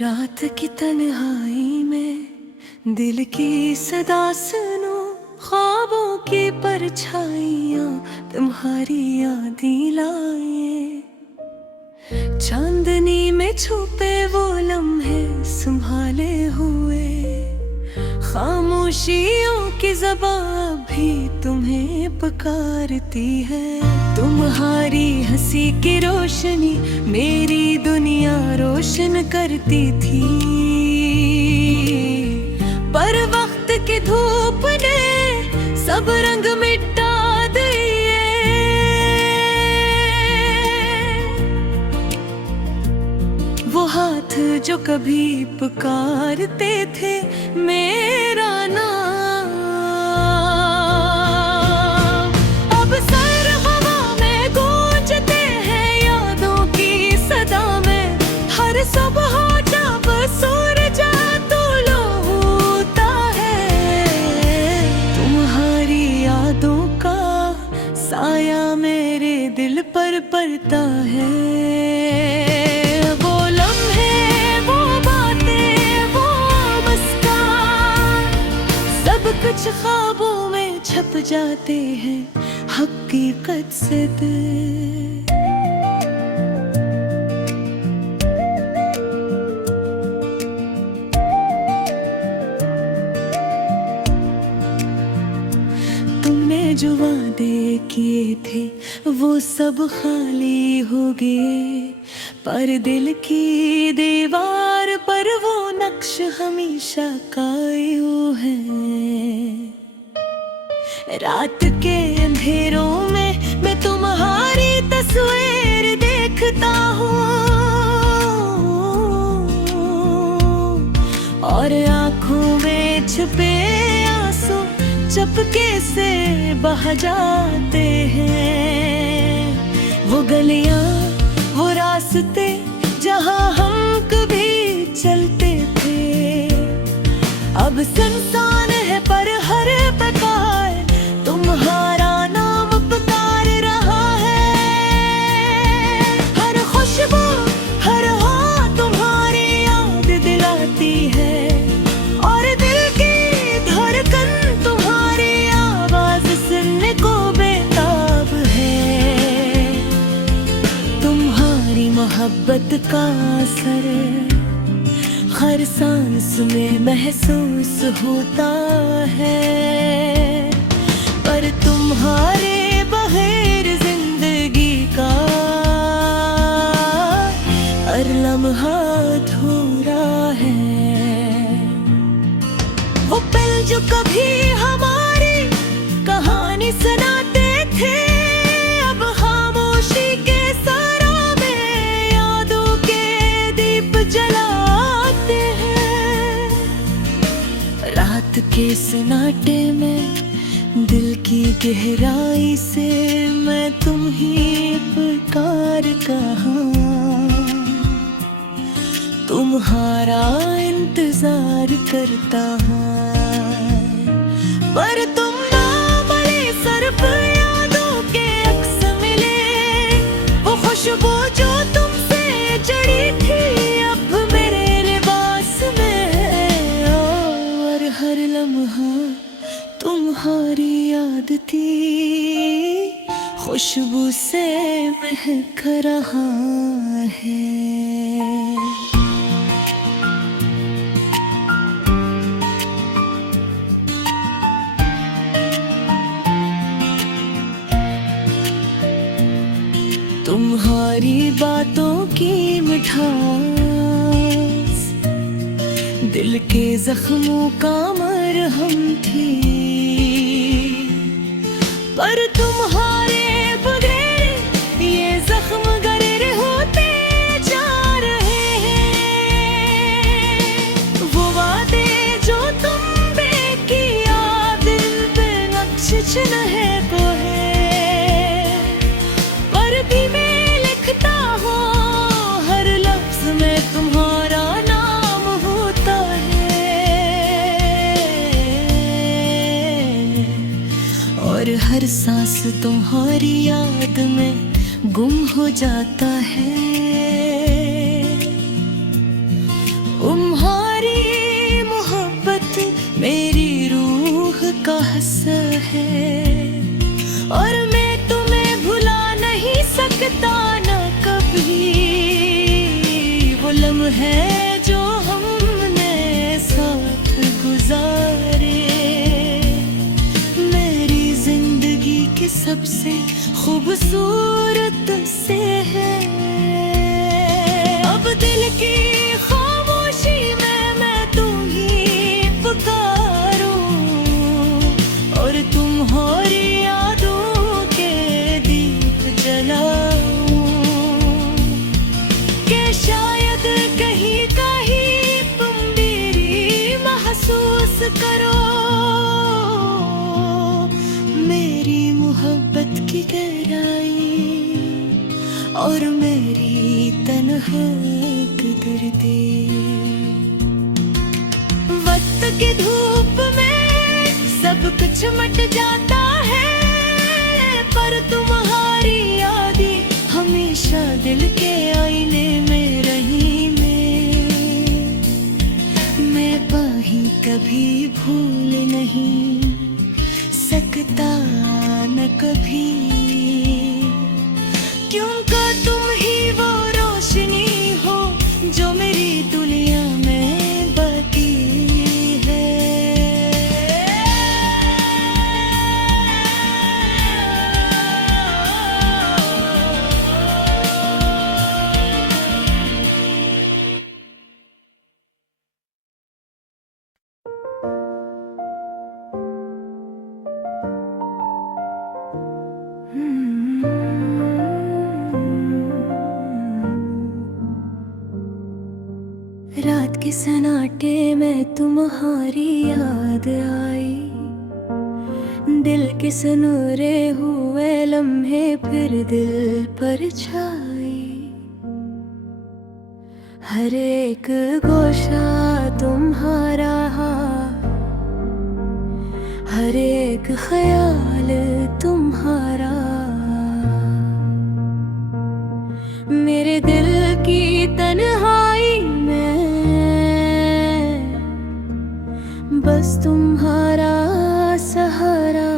रात की तन्हाई में दिल की सदा सुनो, ख्वाबों की परछाइयाँ तुम्हारी यादें लाए। चांदनी में छुपे वो लम्हे संभाले हुए, खामोशियों की ज़बान भी तुम्हें पुकारती है। तुम्हारी हंसी की रोशनी मेरी दुनिया रोशन करती थी, पर वक्त की धूप ने सब रंग मिटा दिए। वो हाथ जो कभी पुकारते थे मेरा नाम, अब सर हवा में गूंजते हैं यादों की सदा में। हर सुबह जब सूरज तुलो होता है, तुम्हारी यादों का साया मेरे दिल पर पड़ता है। कुछ ख्वाबों में छप जाते हैं हकीकत से दिल। तुमने जो वादे किए थे वो सब खाली हो गए, पर दिल की दीवार पर वो नक्श हमेशा कायम है। रात के अंधेरों में मैं तुम्हारी तस्वीर देखता हूँ, और आँखों में छुपे आंसू चपके से बह जाते हैं। वो गलियाँ वो रास्ते जहाँ हम कभी चलते थे, अब सुनसान है पर हर प्रकार तुम्हारा नाम पुकार रहा है। हर खुशबू हर हाँ तुम्हारी याद दिलाती है, और दिल की धड़कन तुम्हारी आवाज सुनने को बेताब है। तुम्हारी मोहब्बत का असर हर सांस में महसूस होता है, पर तुम्हारे बगैर जिंदगी का हर लम्हा अधूरा है। वो पल जो कभी हमारी कहानी सुनाते थे, अब खामोशी के सरा में यादों के दीप जलाते हैं। रात के सन्नाटे में दिल की गहराई से मैं तुम्हें पुकार कहा, तुम्हारा इंतजार करता हूँ, पर तुम ना मिले। सर पर यादों के अक्स मिले, वो खुशबू जो तुमसे जड़ी थी अब मेरे लिबास में। और हर लम्हा तुम्हारी याद थी, खुशबू से महक रहा है। तुम्हारी बातों की मिठास दिल के जख्मों का मरहम थी, पर तुम्हारे बगैर ये जख्म गरीर होते जा रहे हैं। वो वादे जो तुम बेकिया दिल पे नक्श चिन्ह को है, पर भी मैं लिखता हूँ हर लफ्ज में तुम्हारा नाम होता है, और हर सांस तुम्हारी याद में गुम हो जाता है। की धूप में सब कुछ मट जाता है, पर तुम्हारी यादें हमेशा दिल के आईने में रही। मैं पाही कभी भूल नहीं सकता न कभी, क्योंकि तुम ही वो रोशनी हो जो मेरी दुनिया में बती है। रात के सन्नाटे में तुम्हारी याद आई, दिल के सनूरे हुए लम्हे फिर दिल पर छाई। हर एक गोशा तुम्हारा, हर एक ख्याल तुम्हारा, मेरे दिल की तन्हाई में बस तुम्हारा सहारा।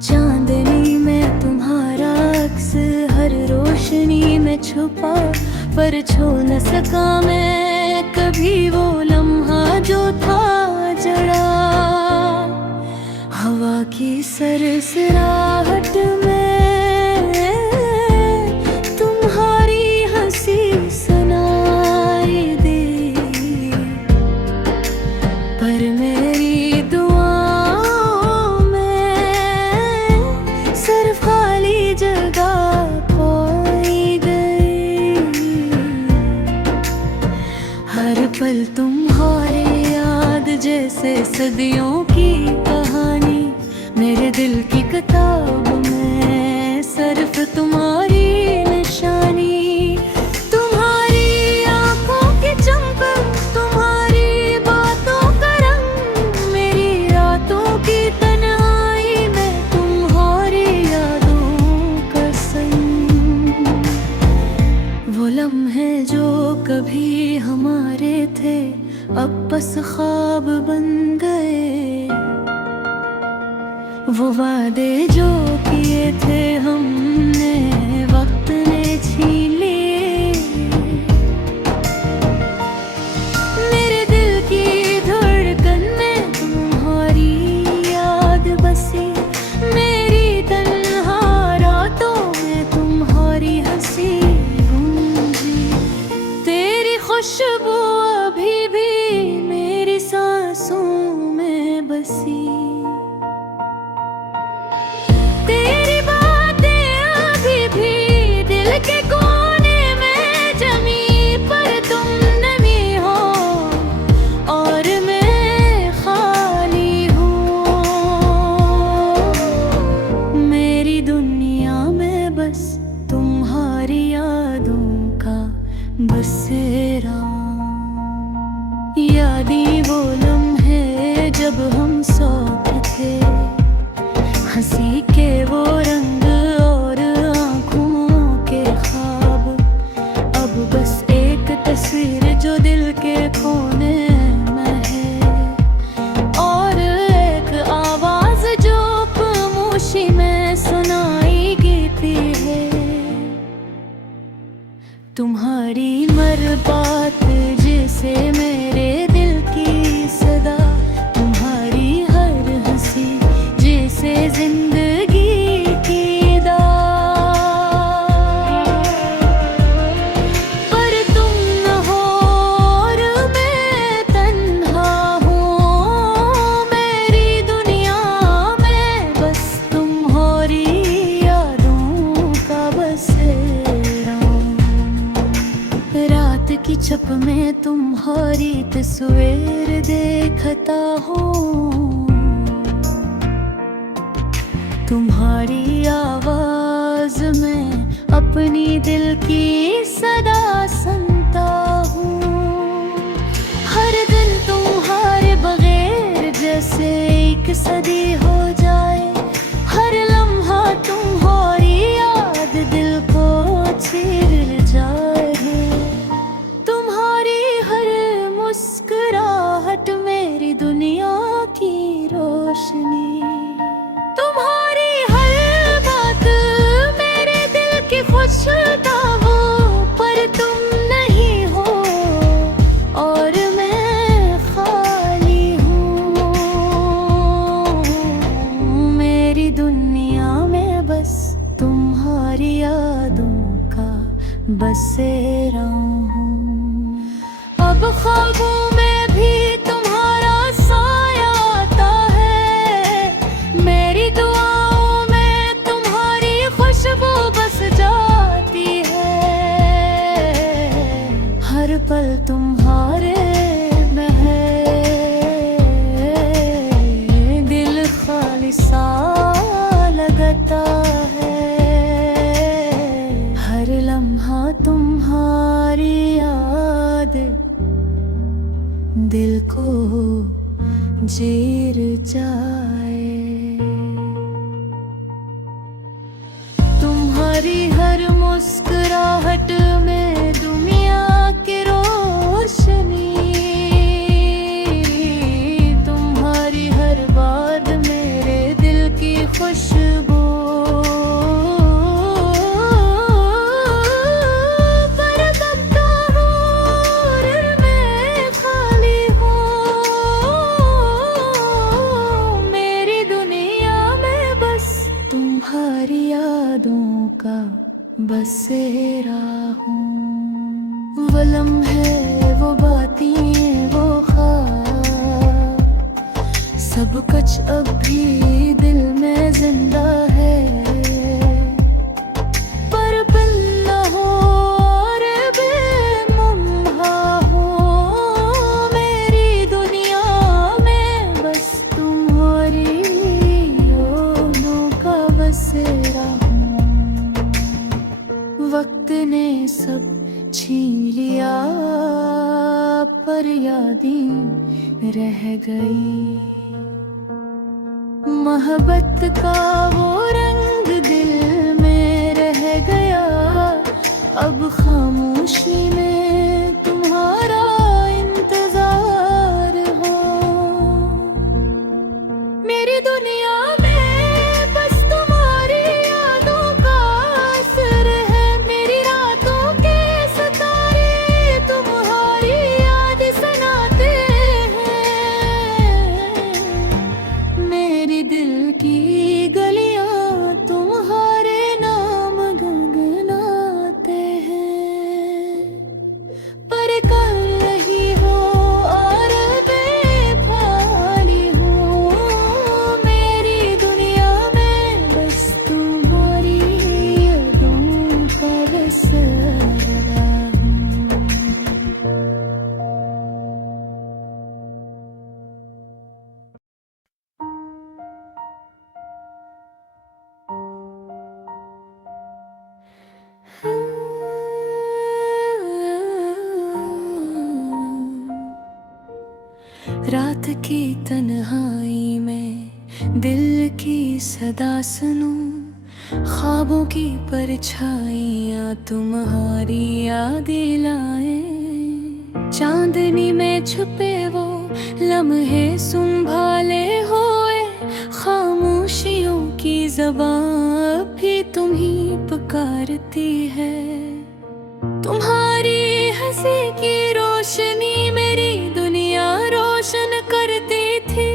चांदनी में तुम्हारा अक्स हर रोशनी में छुपा, पर छू न सका मैं कभी वो लम्हा जो था जड़ा। हवा की सरसराहट में पल तुम्हारी याद जैसे सदियों की कहानी, मेरे दिल की किताब में सिर्फ तुम्हारी निशानी। तुम्हारी आंखों की चमक, तुम्हारी बातों का रंग, मेरी रातों की तन्हाई में तुम्हारी यादों का संग। वो लम्हे जो कभी हमारे थे अब बस ख्वाब बन गए, वो वादे जो किए थे हमने वक्त ने छीन लिए। मेरे दिल की धड़कन में तुम्हारी याद बसी, मेरी तन्हा रातों में तुम्हारी हंसी गूंजी। तेरी खुशबू अभी भी मेरी सांसों में बसी, तेरी बातें अभी भी दिल के कोने में जमी, पर तुम नमी हो और मैं खाली हूँ। मेरी दुनिया में बस तुम्हारी यादों का बसेरा। यादें वो लम्हे जब हम साथ थे, हंसी के वो रंग और आँखों के ख्वाब। अब बस एक तस्वीर जो दिल के कोने में है, और एक आवाज जो खामोशी में सुनाई देती है। तुम्हारी मर बात जिसे मेरे दिल की सदा, तुम्हारी हर हंसी जिसे जिंदगी की दाद। पर तुम न हो और मैं तन्हा हूँ, मेरी दुनिया में बस तुम्हारी यादों का बसेरा। रात की छप में तुम्हारी तस्वीर देखता हूँ, तुम्हारी आवाज में अपनी दिल की सदा सुनता हूँ। ख्वाबों में भी तुम्हारा साया आता है, मेरी दुआओं में तुम्हारी खुशबू बस जाती है। हर पल तुम्हारे में है, दिल खाली सा लगता है। हर लम्हा तुम्हारी याद दिल को चीर जाए। तुम्हारी हर मुस्कुराहट में दुनिया की रोशनी, तुम्हारी हर बात मेरे दिल की खुशबू। पर कब तक मैं खाली हूँ, मेरी दुनिया में बस तुम्हारी यादों का बसेरा हूँ। वो लम्हे, वो बातें, वो ख्वाब, सब कुछ अब भी दिल में जिंदा है। पर पल न हो और बेमुम्हा हो, मेरी दुनिया में बस तुम्हारी यादों का बसेरा हूँ। वक्त ने सब छीन लिया पर यादें रह गई। मोहब्बत का वो रंग दिल में रह गया, अब खामोशी में तुम्हारा इंतजार हो। मेरी दुनिया में बस तुम्हारी यादों का असर है, मेरी रातों के सितारे तुम्हारी याद सुनाते हैं। मेरी दिल की गलियां तुम्हारे नाम गुनगुनाते हैं। पर कर रही हो और बेफाली हूँ, मेरी दुनिया में बस तुम्हारी यादों का बसेरा हूँ। रात की तन्हाई में दिल की सदा सुनूं, ख्वाबों की परछाइयाँ तुम्हारी यादें लाए। चांदनी में छुपे वो लम्हे संभाले हुए, खामोशियों की ज़बान भी तुम्हीं पुकारती है। तुम्हारी हंसी की रोशनी मेरी दुनिया रोशन करती थी,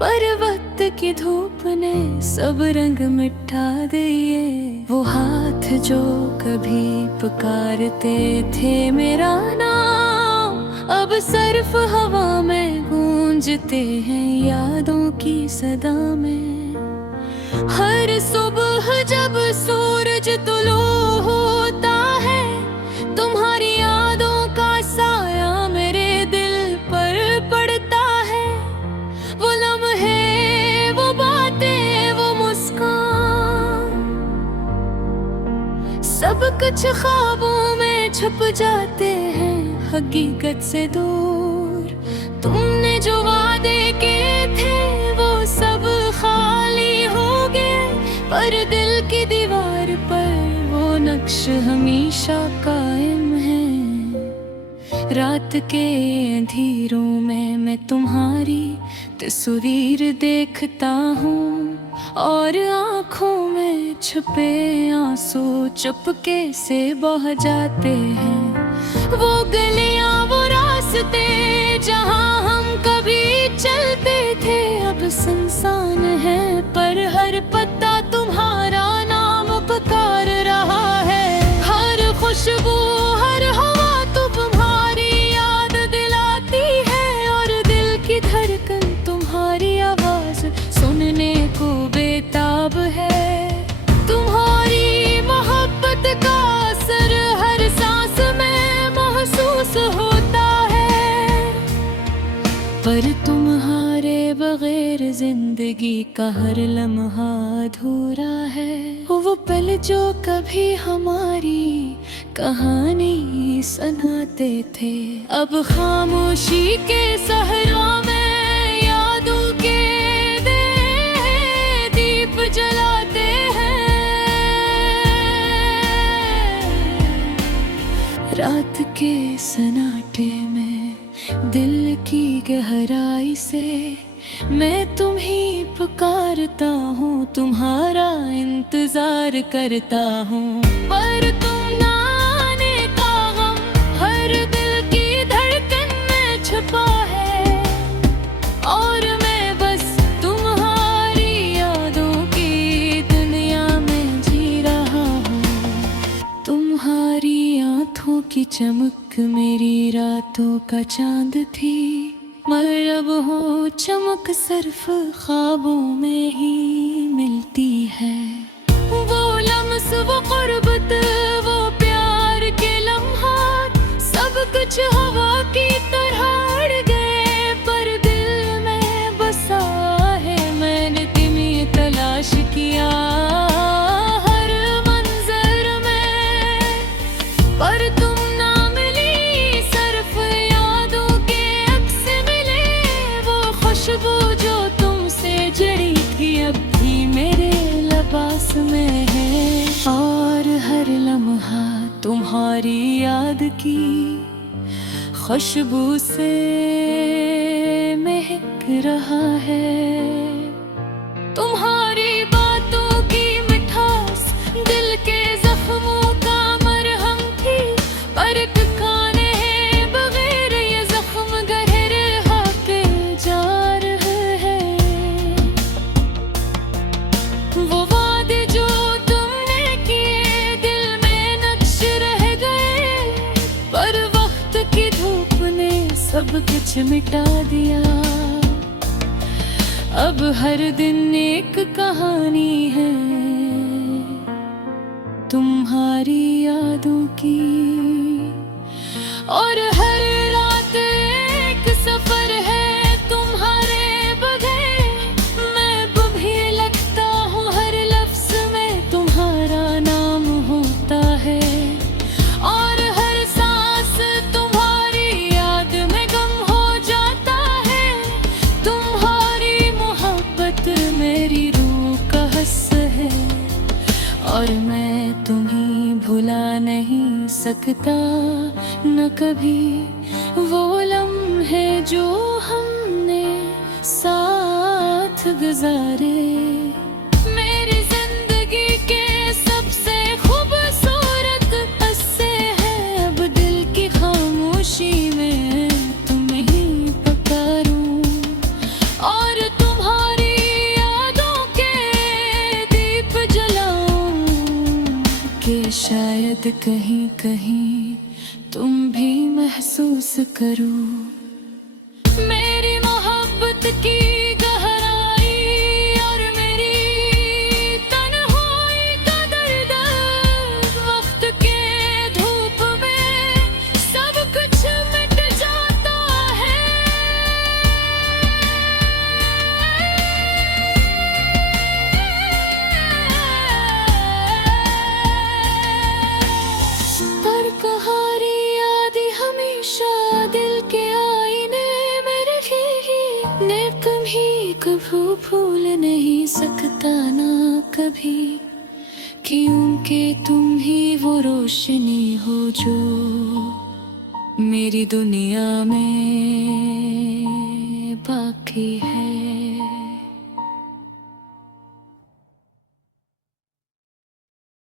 पर वक्त की धूप ने सब रंग मिटा दिए। वो हाथ जो कभी पुकारते थे मेरा नाम, अब सिर्फ हवा में गूंजते हैं यादों की सदा में। हर सुबह जब सूरज तुलू होता है, तुम्हारी यादों का साया मेरे दिल पर पड़ता है। वो लम्हे, वो बातें, वो मुस्कान, सब कुछ ख्वाबों में छुप जाते हैं हकीकत से दूर। तुमने जो वादे किए थे वो सब खाली हो गए, पर दिल की दीवार पर वो नक्श हमेशा कायम है। रात के अंधेरों में मैं तुम्हारी तस्वीर देखता हूँ, और आँखों में छुपे आंसू चुपके से बह जाते हैं। वो गलियाँ, वो रास्ते जहाँ हम कभी चलते थे, अब सुनसान है, पर हर पत्ता तुम्हारा नाम पुकार रहा है। हर खुशबू, हर हवा तुम्हारी याद पर तुम्हारे बगैर जिंदगी का हर लम्हा अधूरा है। वो पल जो कभी हमारी कहानी सुनाते थे, अब खामोशी के सहरा में यादों के दीप जलाते हैं। रात के सन्नाटे में दिल की गहराई से मैं तुम्हीं पुकारता हूँ, तुम्हारा इंतजार करता हूँ। पर तुम ना आने का गम हर दिल की धड़कन में छुपा है, और मैं बस तुम्हारी यादों की दुनिया में जी रहा हूँ। तुम्हारी आँखों की चमक मेरी रातों का चांद थी, मगर अब हो चमक सिर्फ ख्वाबों में ही मिलती है। वो लम्स, वो कुर्बत, वो प्यार के लम्हात, सब कुछ हवा की तरह उड़ गए, पर दिल में बसा है। मैंने तुम्हें तलाश किया हर मंजर में, पर तुम ना मिली, सिर्फ यादों के अक्स मिले। वो खुशबू जो तुमसे जड़ी थी अब भी मेरे लिबास में है, और हर लम्हा तुम्हारी याद की खुशबू से महक रहा है। तुम्हारी बातों की मिठास दिल के जख्मों का मरहम थी, पर ठिकाने बगैर ये जख्म गहरे होते जा रहे हैं। वो वादे जो तुमने किए दिल में नक्श रह गए, पर वक्त की धूप ने सब कुछ मिटा दिया। अब हर दिन एक कहानी है तुम्हारी यादों की, और हर रात एक सफर है तुम्हारे बगैर। मैं भी लगता हूँ हर लफ्ज में तुम्हारा नाम होता है, और हर सांस तुम्हारी याद में गम हो जाता है। तुम्हारी मोहब्बत मेरी रूह का हिस्सा है, और मैं तुम्हें भुला नहीं सकता न कभी। वो लम्हे जो हमने साथ गुजारे मेरी जिंदगी के सबसे खूबसूरत किस्से हैं। अब दिल की खामोशी में तुम्हें ही पुकारूं, और तुम्हारी यादों के दीप जलाऊं, कि शायद कहीं कहीं तुम भी महसूस करो मेरी मोहब्बत की गहराई, और मेरी तन्हाई का दर्द। वक्त के धूप में सब कुछ मिट जाता है। पर कहानी यादें हमेशा दिल के आईने में रहेगी, ने कभी कभी भूल नहीं सकता ना कभी, क्योंकि तुम ही वो रोशनी हो जो मेरी दुनिया में बाकी है।